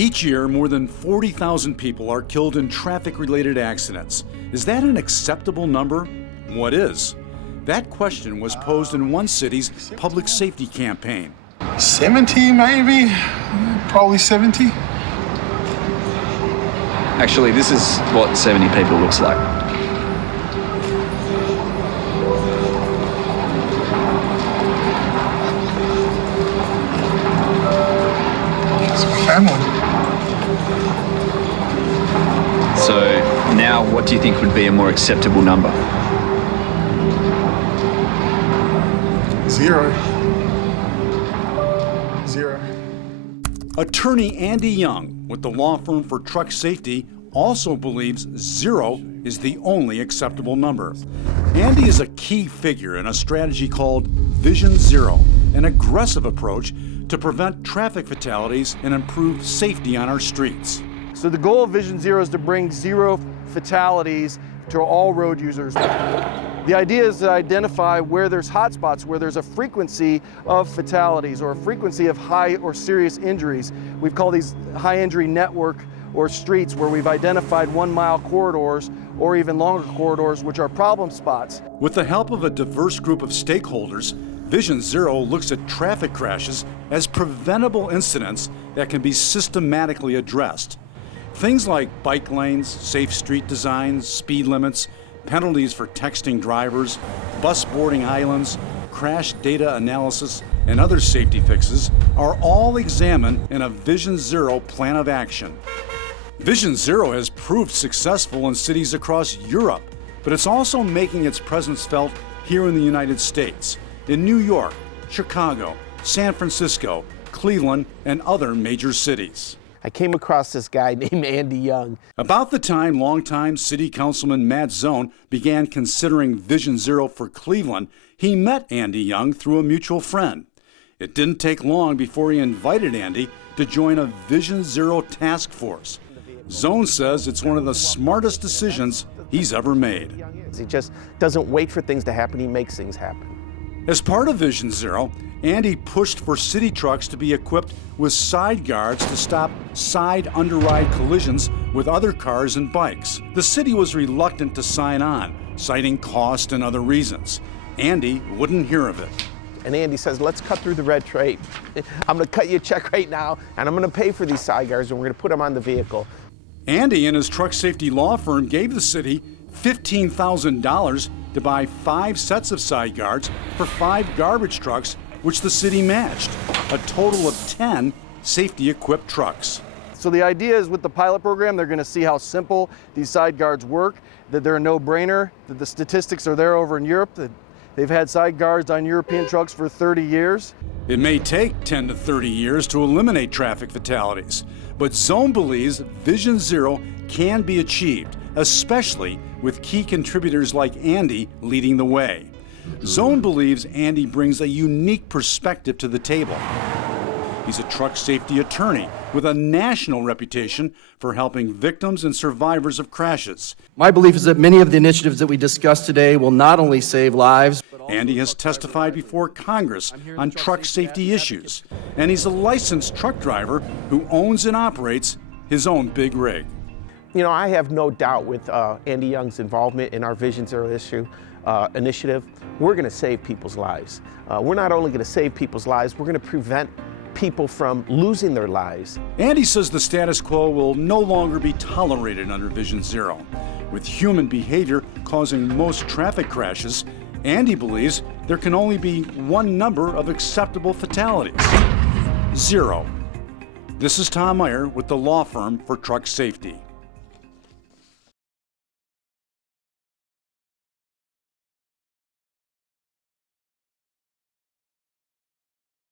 Each year, more than 40,000 people are killed in traffic-related accidents. Is that an acceptable number? What is? That question was posed in one city's public safety campaign. 70 maybe, probably 70. Actually, this is what 70 people looks like. It's my family. So now, what do you think would be a more acceptable number? 0. 0. Attorney Andy Young with the law firm for truck safety also believes 0 is the only acceptable number. Andy is a key figure in a strategy called Vision Zero, an aggressive approach to prevent traffic fatalities and improve safety on our streets. So the goal of Vision Zero is to bring 0 fatalities to all road users. The idea is to identify where there's hotspots, where there's a frequency of fatalities or a frequency of high or serious injuries. We've called these high injury network or streets where we've identified 1-mile corridors or even longer corridors, which are problem spots. With the help of a diverse group of stakeholders, Vision Zero looks at traffic crashes as preventable incidents that can be systematically addressed. Things like bike lanes, safe street designs, speed limits, penalties for texting drivers, bus boarding islands, crash data analysis, and other safety fixes are all examined in a Vision Zero plan of action. Vision Zero has proved successful in cities across Europe, but it's also making its presence felt here in the United States, in New York, Chicago, San Francisco, Cleveland, and other major cities. I came across this guy named Andy Young. About the time longtime City Councilman Matt Zone began considering Vision Zero for Cleveland, he met Andy Young through a mutual friend. It didn't take long before he invited Andy to join a Vision Zero task force. Zone says it's one of the smartest decisions he's ever made. He just doesn't wait for things to happen, he makes things happen. As part of Vision Zero, Andy pushed for city trucks to be equipped with side guards to stop side underride collisions with other cars and bikes. The city was reluctant to sign on, citing cost and other reasons. Andy wouldn't hear of it. And Andy says, let's cut through the red tape. I'm gonna cut you a check right now, and I'm gonna pay for these side guards, and we're gonna put them on the vehicle. Andy and his truck safety law firm gave the city $15,000 to buy 5 sets of side guards for 5 garbage trucks, which the city matched, a total of 10 safety-equipped trucks. So the idea is with the pilot program, they're going to see how simple these side guards work, that they're a no-brainer, that the statistics are there over in Europe, that they've had side guards on European trucks for 30 years. It may take 10 to 30 years to eliminate traffic fatalities, but Zone believes Vision Zero can be achieved, especially with key contributors like Andy leading the way. Zone believes Andy brings a unique perspective to the table. He's a truck safety attorney with a national reputation for helping victims and survivors of crashes. My belief is that many of the initiatives that we discussed today will not only save lives. Andy has testified before Congress on truck safety issues, and he's a licensed truck driver who owns and operates his own big rig. You know, I have no doubt with Andy Young's involvement in our Vision Zero initiative, we're gonna save people's lives. We're not only gonna save people's lives, we're gonna prevent people from losing their lives. Andy says the status quo will no longer be tolerated under Vision Zero. With human behavior causing most traffic crashes, Andy believes there can only be one number of acceptable fatalities: 0. This is Tom Meyer with the law firm for truck safety.